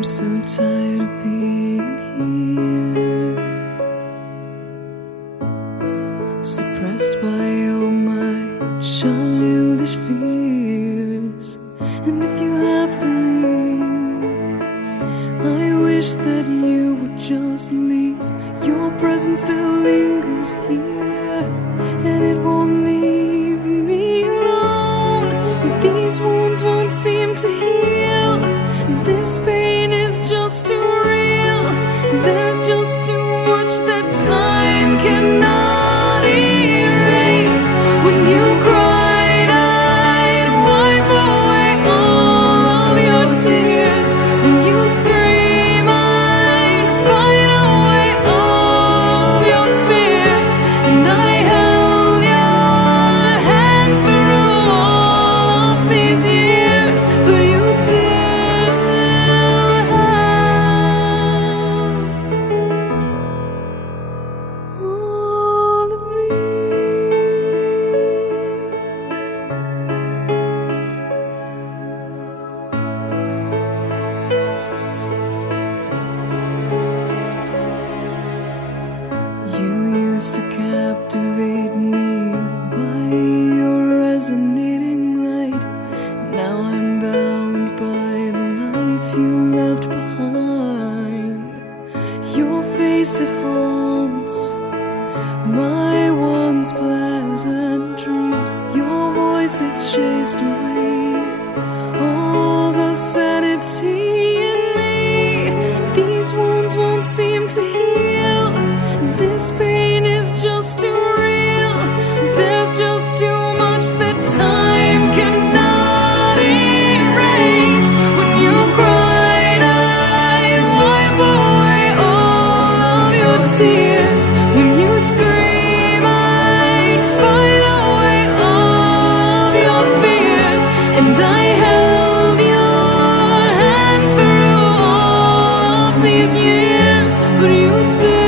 I'm so tired of being here, suppressed by all my childish fears. And if you have to leave, I wish that you would just leave. Your presence still lingers here, and it won't leave me alone. These wounds won't seem to heal. This pain is just too real. There's just too much that time cannot erase. When you cried, I'd wipe away all of your tears. When you'd scream, I'd fight away all of your fears. And I held your hand through all of these years, but you still to captivate me by your resonating light. Now I'm bound by the life you left behind. Your face, it haunts my once pleasant dreams. Your voice, it chased away all the sanity in me. These wounds won't seem to heal. This pain is just too real. There's just too much that time cannot erase. When you cried, I'd wipe away all of your tears. When you scream, I'd fight away all of your fears. And I held your hand through all of these years, but you still